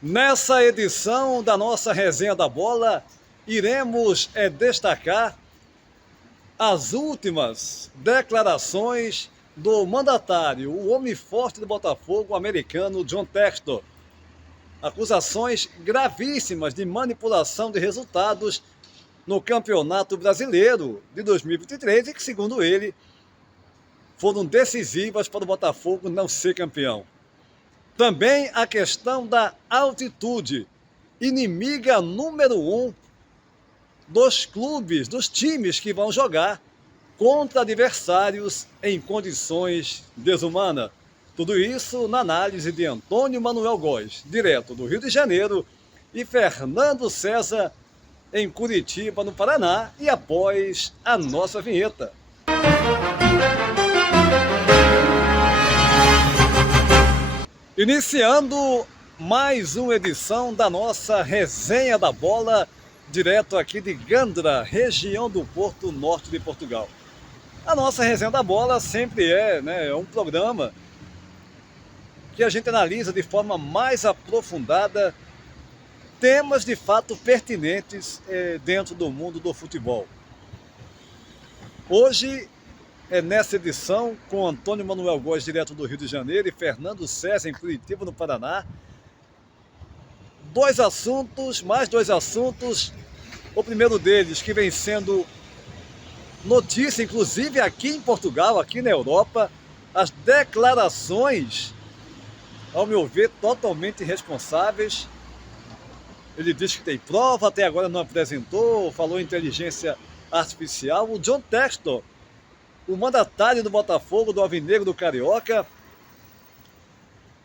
Nessa edição da nossa Resenha da Bola, iremos destacar as últimas declarações do mandatário, o homem forte do Botafogo, o americano John Textor. Acusações gravíssimas de manipulação de resultados no Campeonato Brasileiro de 2023 e que, segundo ele, foram decisivas para o Botafogo não ser campeão. Também a questão da altitude, inimiga número 1 dos clubes, dos times que vão jogar contra adversários em condições desumanas. Tudo isso na análise de Antônio Manuel Góes, direto do Rio de Janeiro, e Fernando César, em Curitiba, no Paraná, e após a nossa vinheta. Iniciando mais uma edição da nossa Resenha da Bola, direto aqui de Gandra, região do Porto Norte de Portugal. A nossa Resenha da Bola sempre é um programa que a gente analisa de forma mais aprofundada temas de fato pertinentes dentro do mundo do futebol. Hoje, nessa edição, com Antônio Manuel Góes, direto do Rio de Janeiro, e Fernando César, em Curitiba, no Paraná. Mais dois assuntos. O primeiro deles, que vem sendo notícia, inclusive aqui em Portugal, aqui na Europa, as declarações, ao meu ver, totalmente irresponsáveis. Ele diz que tem prova, até agora não apresentou, falou inteligência artificial. O John Textor, o mandatário do Botafogo, do Alvinegro, do Carioca,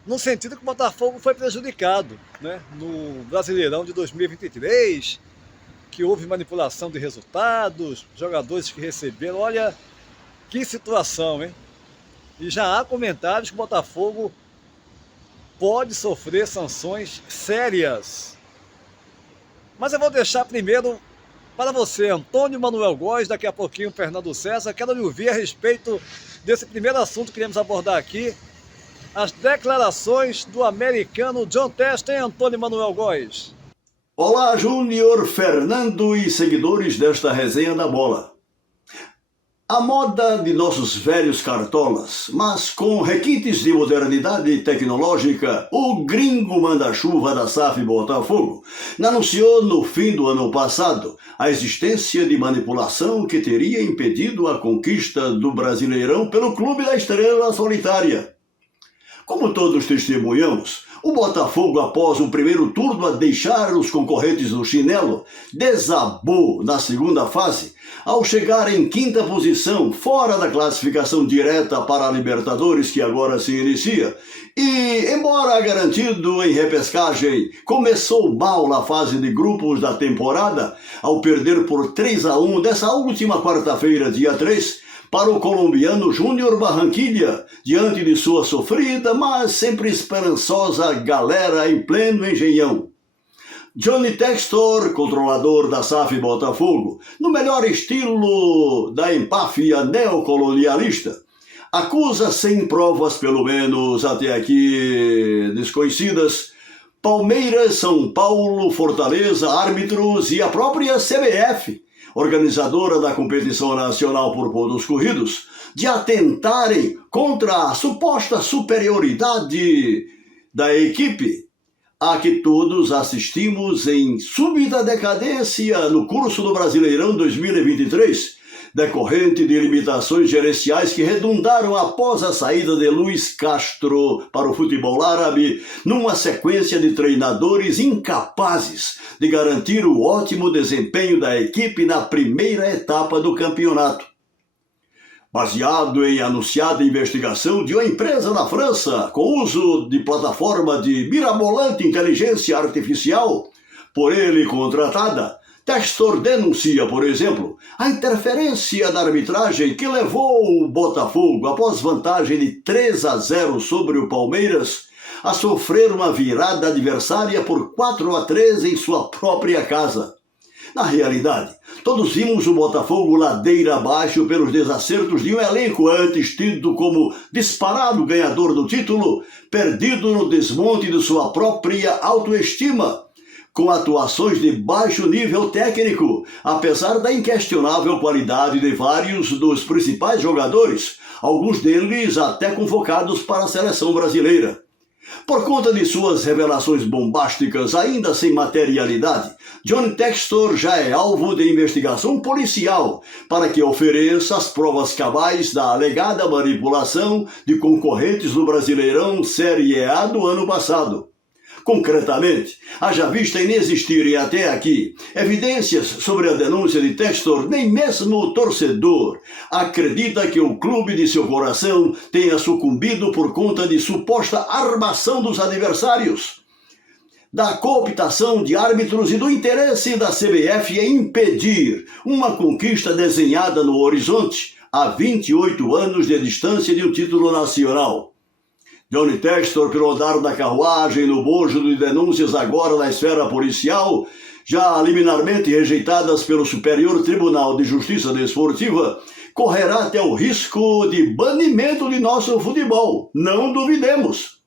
no sentido que o Botafogo foi prejudicado, no Brasileirão de 2023, que houve manipulação de resultados, jogadores que receberam. Olha que situação, hein? E já há comentários que o Botafogo pode sofrer sanções sérias. Mas eu vou deixar primeiro para você, Antônio Manuel Góes, daqui a pouquinho Fernando César. Quero lhe ouvir a respeito desse primeiro assunto que queremos abordar aqui, as declarações do americano John Textor, Antônio Manuel Góes. Olá, Júnior, Fernando e seguidores desta Resenha da Bola. A moda de nossos velhos cartolas, mas com requintes de modernidade tecnológica, o gringo manda-chuva da SAF Botafogo anunciou no fim do ano passado a existência de manipulação que teria impedido a conquista do Brasileirão pelo Clube da Estrela Solitária. Como todos testemunhamos, o Botafogo, após o primeiro turno a deixar os concorrentes no chinelo, desabou na segunda fase, ao chegar em quinta posição, fora da classificação direta para a Libertadores, que agora se inicia, e, embora garantido em repescagem, começou mal na fase de grupos da temporada, ao perder por 3-1 dessa última quarta-feira, dia 3, para o colombiano Júnior Barranquilla, diante de sua sofrida, mas sempre esperançosa galera em pleno Engenhão. Johnny Textor, controlador da SAF Botafogo, no melhor estilo da empáfia neocolonialista, acusa, sem provas pelo menos até aqui desconhecidas, Palmeiras, São Paulo, Fortaleza, árbitros e a própria CBF, organizadora da competição nacional por pontos corridos, de atentarem contra a suposta superioridade da equipe, a que todos assistimos em súbita decadência no curso do Brasileirão 2023, decorrente de limitações gerenciais que redundaram após a saída de Luiz Castro para o futebol árabe, numa sequência de treinadores incapazes de garantir o ótimo desempenho da equipe na primeira etapa do campeonato. Baseado em anunciada investigação de uma empresa na França com uso de plataforma de mirabolante inteligência artificial, por ele contratada, Textor denuncia, por exemplo, a interferência da arbitragem que levou o Botafogo, após vantagem de 3-0 sobre o Palmeiras, a sofrer uma virada adversária por 4-3 em sua própria casa. Na realidade, todos vimos o Botafogo ladeira abaixo pelos desacertos de um elenco antes tido como disparado ganhador do título, perdido no desmonte de sua própria autoestima, com atuações de baixo nível técnico, apesar da inquestionável qualidade de vários dos principais jogadores, alguns deles até convocados para a seleção brasileira. Por conta de suas revelações bombásticas ainda sem materialidade, John Textor já é alvo de investigação policial para que ofereça as provas cabais da alegada manipulação de concorrentes do Brasileirão Série A do ano passado. Concretamente, haja vista inexistirem até aqui evidências sobre a denúncia de Textor, nem mesmo o torcedor acredita que o clube de seu coração tenha sucumbido por conta de suposta armação dos adversários, da cooptação de árbitros e do interesse da CBF em impedir uma conquista desenhada no horizonte há 28 anos de distância de um título nacional. Johnny Textor, pelo andar da carruagem no bojo de denúncias agora na esfera policial, já liminarmente rejeitadas pelo Superior Tribunal de Justiça Desportiva, correrá até o risco de banimento de nosso futebol, não duvidemos.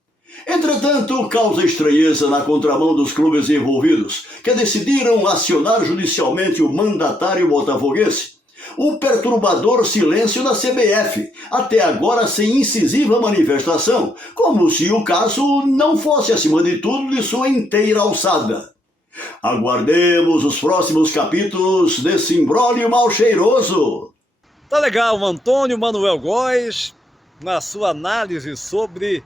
Entretanto, causa estranheza na contramão dos clubes envolvidos, que decidiram acionar judicialmente o mandatário botafoguense, o perturbador silêncio da CBF, até agora sem incisiva manifestação, como se o caso não fosse, acima de tudo, de sua inteira alçada. Aguardemos os próximos capítulos desse imbróglio mal cheiroso. Tá legal, o Antônio Manuel Góes, na sua análise sobre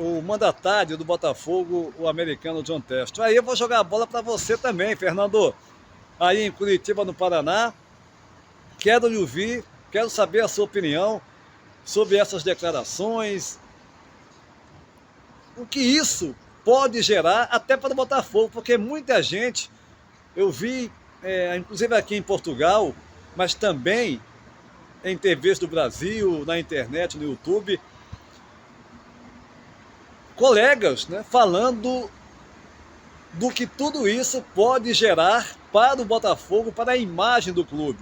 o mandatário do Botafogo, o americano John Textor. Aí eu vou jogar a bola para você também, Fernando, aí em Curitiba, no Paraná. Quero lhe ouvir, quero saber a sua opinião sobre essas declarações. O que isso pode gerar até para o Botafogo, porque muita gente, eu vi, inclusive aqui em Portugal, mas também em TVs do Brasil, na internet, no YouTube, colegas, né, falando do que tudo isso pode gerar para o Botafogo, para a imagem do clube.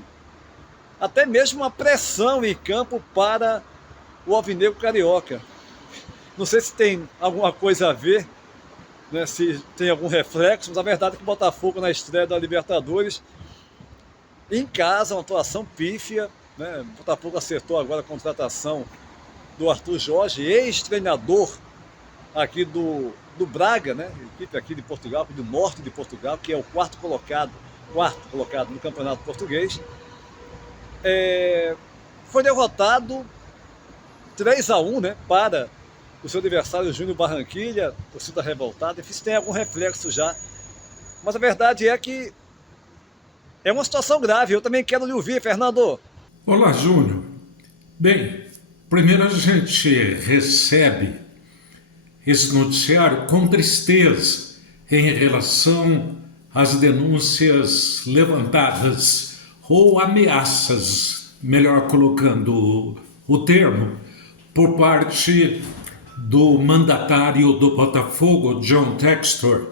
Até mesmo uma pressão em campo para o alvinegro carioca. Não sei se tem alguma coisa a ver, né, se tem algum reflexo, mas a verdade é que o Botafogo, na estreia da Libertadores, em casa, uma atuação pífia, né? O Botafogo acertou agora a contratação do Arthur Jorge, ex-treinador aqui do Braga, né? Equipe aqui de Portugal, do norte de Portugal, que é o quarto colocado no Campeonato Português. Foi derrotado 3-1, né, para o seu adversário Júnior Barranquilla, torcida revoltada. Enfim, se tem algum reflexo já. Mas a verdade é que é uma situação grave. Eu também quero lhe ouvir, Fernando. Olá, Júnior. Bem, primeiro a gente recebe esse noticiário com tristeza em relação às denúncias levantadas ou ameaças, melhor colocando o termo, por parte do mandatário do Botafogo, John Textor,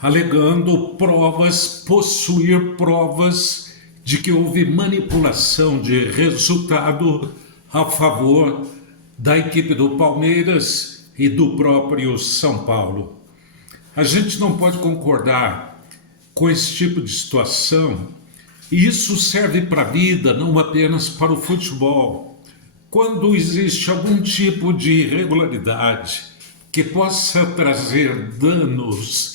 alegando possuir provas de que houve manipulação de resultado a favor da equipe do Palmeiras e do próprio São Paulo. A gente não pode concordar com esse tipo de situação. E isso serve para a vida, não apenas para o futebol. Quando existe algum tipo de irregularidade que possa trazer danos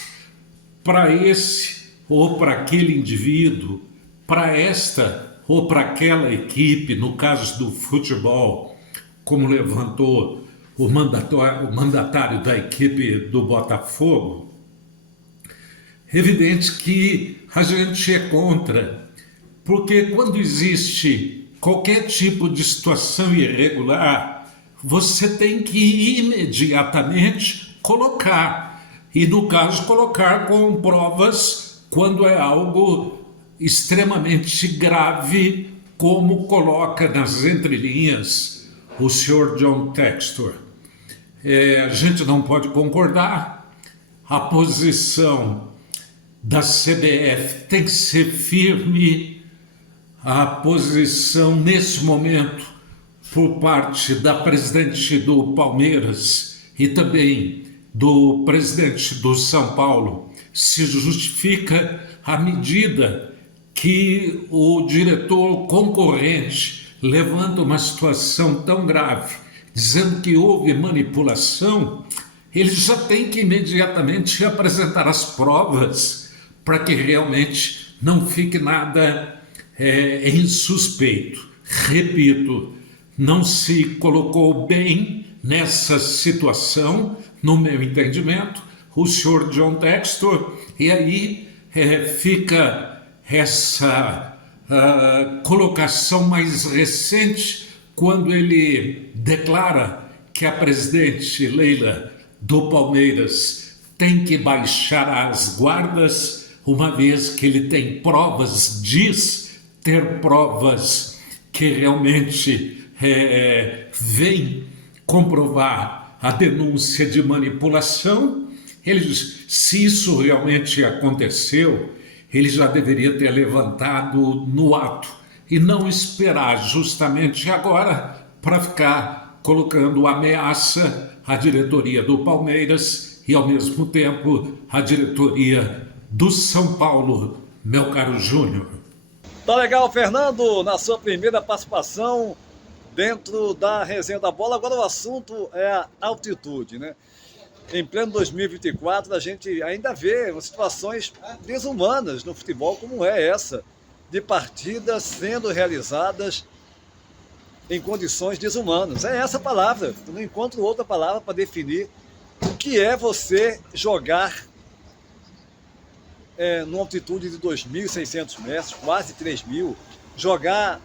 para esse ou para aquele indivíduo, para esta ou para aquela equipe, no caso do futebol, como levantou o mandatário da equipe do Botafogo, é evidente que a gente é contra. Porque quando existe qualquer tipo de situação irregular, você tem que imediatamente colocar. E no caso, colocar com provas quando é algo extremamente grave, como coloca nas entrelinhas o senhor John Textor. A gente não pode concordar. A posição da CBF tem que ser firme. A posição nesse momento por parte da presidente do Palmeiras e também do presidente do São Paulo se justifica à medida que o diretor concorrente levanta uma situação tão grave, dizendo que houve manipulação. Ele já tem que imediatamente apresentar as provas para que realmente não fique nada em suspeito. Repito, não se colocou bem nessa situação, no meu entendimento, o senhor John Textor, e aí fica essa colocação mais recente, quando ele declara que a presidente Leila do Palmeiras tem que baixar as guardas, uma vez que ele tem provas, diz ter provas que realmente vêm comprovar a denúncia de manipulação. Ele diz, se isso realmente aconteceu, ele já deveria ter levantado no ato e não esperar justamente agora para ficar colocando ameaça à diretoria do Palmeiras e, ao mesmo tempo, à diretoria do São Paulo, meu caro Júnior. Tá legal, Fernando, na sua primeira participação dentro da Resenha da Bola. Agora o assunto é a altitude, né? Em pleno 2024, a gente ainda vê situações desumanas no futebol, como é essa, de partidas sendo realizadas em condições desumanas. É essa palavra, eu não encontro outra palavra para definir o que é você jogar numa altitude de 2.600 metros, quase 3.000, jogar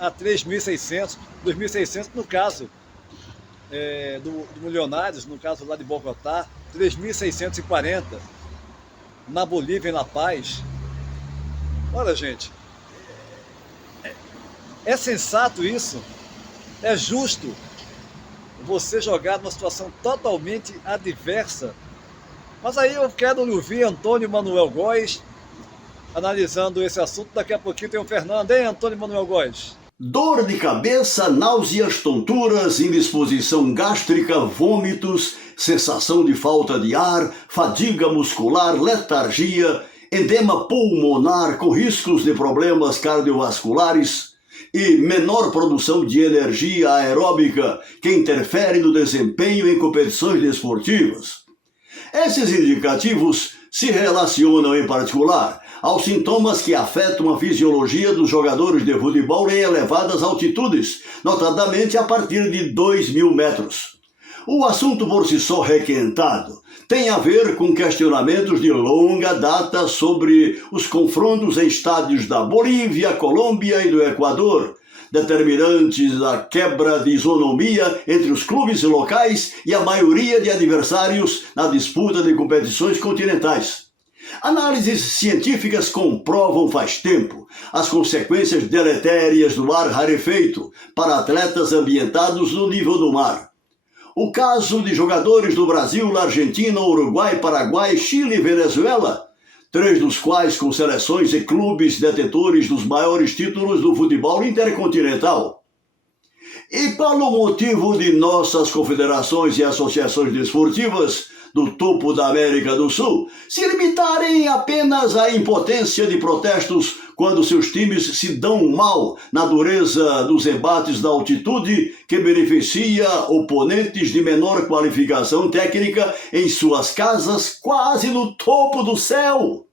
a 3.600, 2.600 no caso do Milionários, no caso lá de Bogotá, 3.640 na Bolívia e na Paz. Olha, gente, é sensato isso? É justo você jogar numa situação totalmente adversa? Mas aí eu quero ouvir Antônio Manuel Góes analisando esse assunto. Daqui a pouquinho tem o Fernando. Hein, Antônio Manuel Góes? Dor de cabeça, náuseas, tonturas, indisposição gástrica, vômitos, sensação de falta de ar, fadiga muscular, letargia, edema pulmonar com riscos de problemas cardiovasculares e menor produção de energia aeróbica que interfere no desempenho em competições desportivas. Esses indicativos se relacionam em particular aos sintomas que afetam a fisiologia dos jogadores de futebol em elevadas altitudes, notadamente a partir de 2.000 metros. O assunto por si só requentado tem a ver com questionamentos de longa data sobre os confrontos em estádios da Bolívia, Colômbia e do Equador, determinantes da quebra de isonomia entre os clubes locais e a maioria de adversários na disputa de competições continentais. Análises científicas comprovam faz tempo as consequências deletérias do ar rarefeito para atletas ambientados no nível do mar. O caso de jogadores do Brasil, Argentina, Uruguai, Paraguai, Chile e Venezuela, 3 dos quais com seleções e clubes detentores dos maiores títulos do futebol intercontinental. E pelo motivo de nossas confederações e associações desportivas do topo da América do Sul se limitarem apenas à impotência de protestos quando seus times se dão mal na dureza dos embates da altitude que beneficia oponentes de menor qualificação técnica em suas casas quase no topo do céu.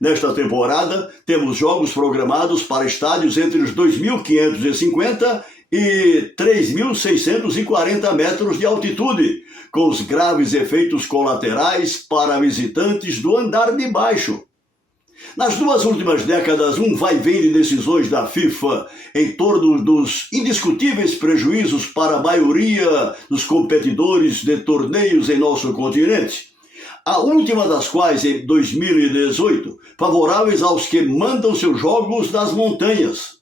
Nesta temporada, temos jogos programados para estádios entre os 2.550 e 3.640 metros de altitude, com os graves efeitos colaterais para visitantes do andar de baixo. Nas 2 últimas décadas, um vai-vem de decisões da FIFA em torno dos indiscutíveis prejuízos para a maioria dos competidores de torneios em nosso continente. A última das quais, em 2018, favoráveis aos que mandam seus jogos das montanhas.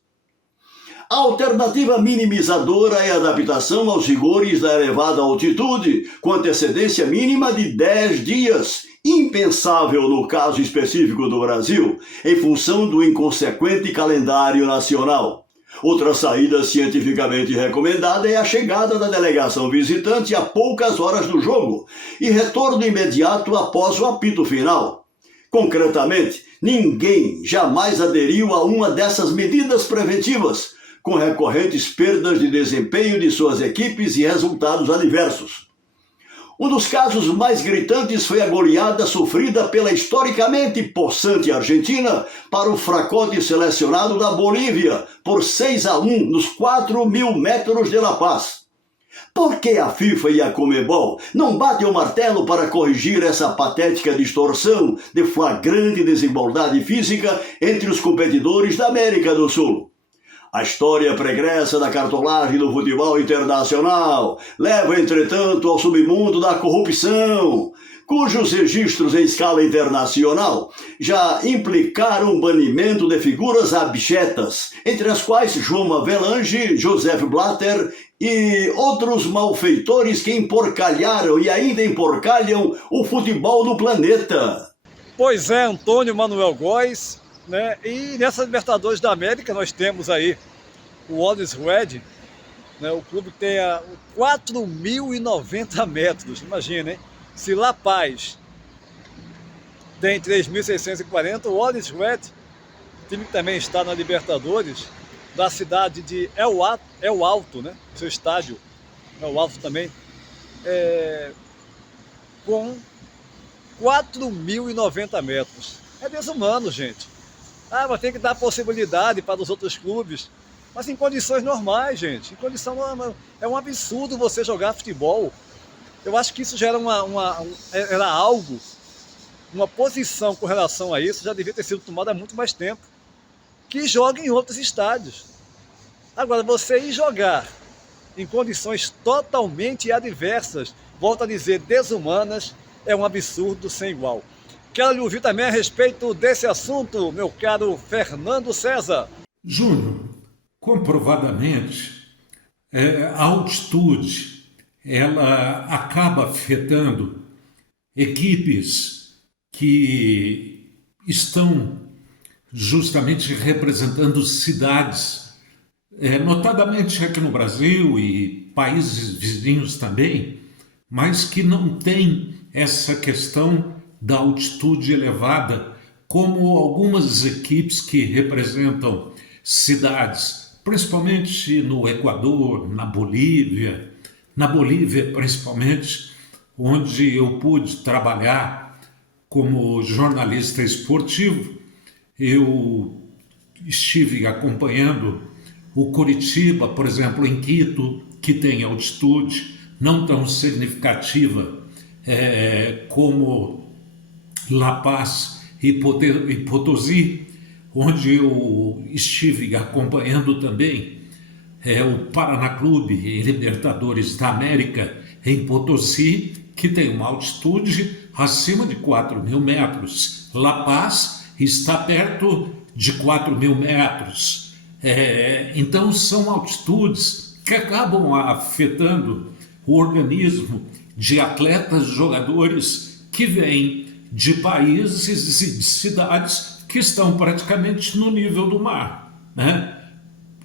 A alternativa minimizadora é a adaptação aos rigores da elevada altitude, com antecedência mínima de 10 dias impensável no caso específico do Brasil, em função do inconsequente calendário nacional. Outra saída cientificamente recomendada é a chegada da delegação visitante a poucas horas do jogo e retorno imediato após o apito final. Concretamente, ninguém jamais aderiu a uma dessas medidas preventivas, com recorrentes perdas de desempenho de suas equipes e resultados adversos. Um dos casos mais gritantes foi a goleada sofrida pela historicamente possante Argentina para o fracote selecionado da Bolívia por 6-1 nos 4.000 metros de La Paz. Por que a FIFA e a Conmebol não batem o martelo para corrigir essa patética distorção de flagrante desigualdade física entre os competidores da América do Sul? A história pregressa da cartolagem do futebol internacional leva, entretanto, ao submundo da corrupção, cujos registros em escala internacional já implicaram o banimento de figuras abjetas, entre as quais João Avelange, Joseph Blatter e outros malfeitores que emporcalharam e ainda emporcalham o futebol do planeta. Pois é, Antônio Manuel Góes, né? E nessa Libertadores da América nós temos aí o Always Red, né? O clube que tem 4.090 metros, imagina, hein? Se La Paz tem 3.640, o Always Red, time que também está na Libertadores, da cidade de El Alto, né? Seu estádio, El Alto também, com 4.090 metros. É desumano, gente. Mas tem que dar possibilidade para os outros clubes. Mas em condições normais, gente. Em condição normal. É um absurdo você jogar futebol. Eu acho que isso já era era algo, uma posição com relação a isso, já devia ter sido tomada há muito mais tempo. Que joga em outros estádios. Agora, você ir jogar em condições totalmente adversas, volto a dizer, desumanas, é um absurdo sem igual. Quero lhe ouvir também a respeito desse assunto, meu caro Fernando César. Júnior, comprovadamente, a altitude ela acaba afetando equipes que estão justamente representando cidades, notadamente aqui no Brasil e países vizinhos também, mas que não tem essa questão da altitude elevada, como algumas equipes que representam cidades, principalmente no Equador, na Bolívia principalmente, onde eu pude trabalhar como jornalista esportivo. Eu estive acompanhando o Curitiba, por exemplo, em Quito, que tem altitude não tão significativa como La Paz e Potosí, onde eu estive acompanhando também o Paraná Clube em Libertadores da América em Potosí, que tem uma altitude acima de 4.000 metros. La Paz está perto de 4.000 metros. Então são altitudes que acabam afetando o organismo de atletas, jogadores que vêm de países e de cidades que estão praticamente no nível do mar, né?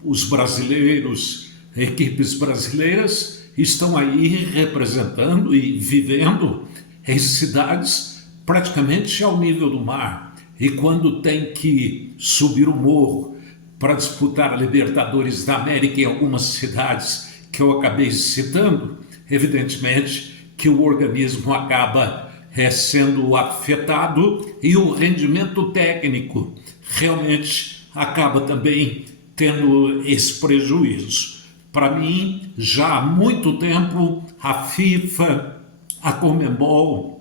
Os brasileiros, equipes brasileiras, estão aí representando e vivendo em cidades praticamente ao nível do mar. E quando tem que subir o morro para disputar a Libertadores da América em algumas cidades que eu acabei citando, evidentemente que o organismo acaba sendo afetado e o rendimento técnico realmente acaba também tendo esse prejuízo. Para mim, já há muito tempo, a FIFA, a Conmebol,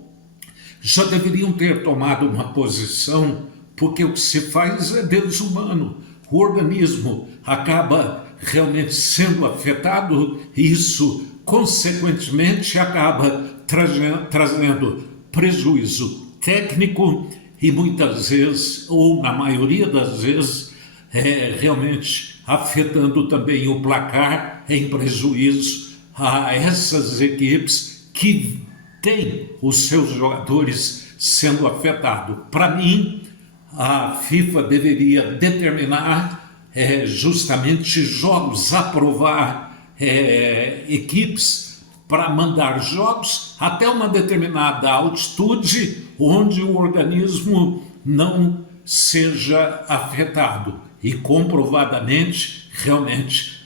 já deveriam ter tomado uma posição, porque o que se faz é desumano. O organismo acaba realmente sendo afetado e isso, consequentemente, acaba trazendo prejuízo técnico e muitas vezes, ou na maioria das vezes, realmente afetando também o placar em prejuízo a essas equipes que tem os seus jogadores sendo afetados. Para mim, a FIFA deveria determinar justamente jogos, aprovar equipes para mandar jogos até uma determinada altitude onde o organismo não seja afetado. E comprovadamente, realmente,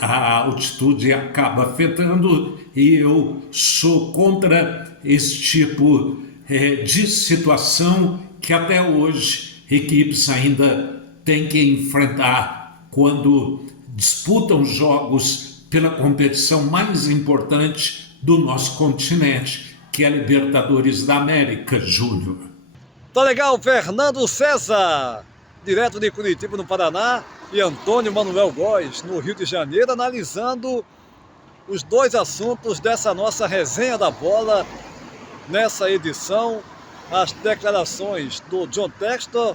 a altitude acaba afetando, e eu sou contra esse tipo de situação que até hoje equipes ainda têm que enfrentar quando disputam jogos pela competição mais importante do nosso continente, que é a Libertadores da América, Júnior. Tá legal, Fernando César, direto de Curitiba, no Paraná, e Antônio Manuel Góes, no Rio de Janeiro, analisando os dois assuntos dessa nossa resenha da bola nessa edição, as declarações do John Textor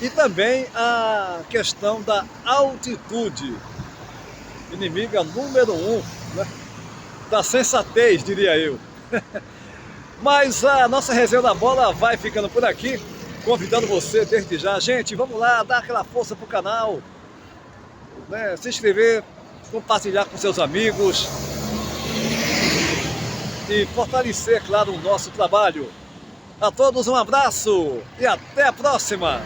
e também a questão da altitude, inimiga número 1, né, da sensatez, diria eu. Mas a nossa resenha da bola vai ficando por aqui, convidando você desde já. Gente, vamos lá, dar aquela força pro canal, né, se inscrever, compartilhar com seus amigos e fortalecer, claro, o nosso trabalho. A todos um abraço e até a próxima!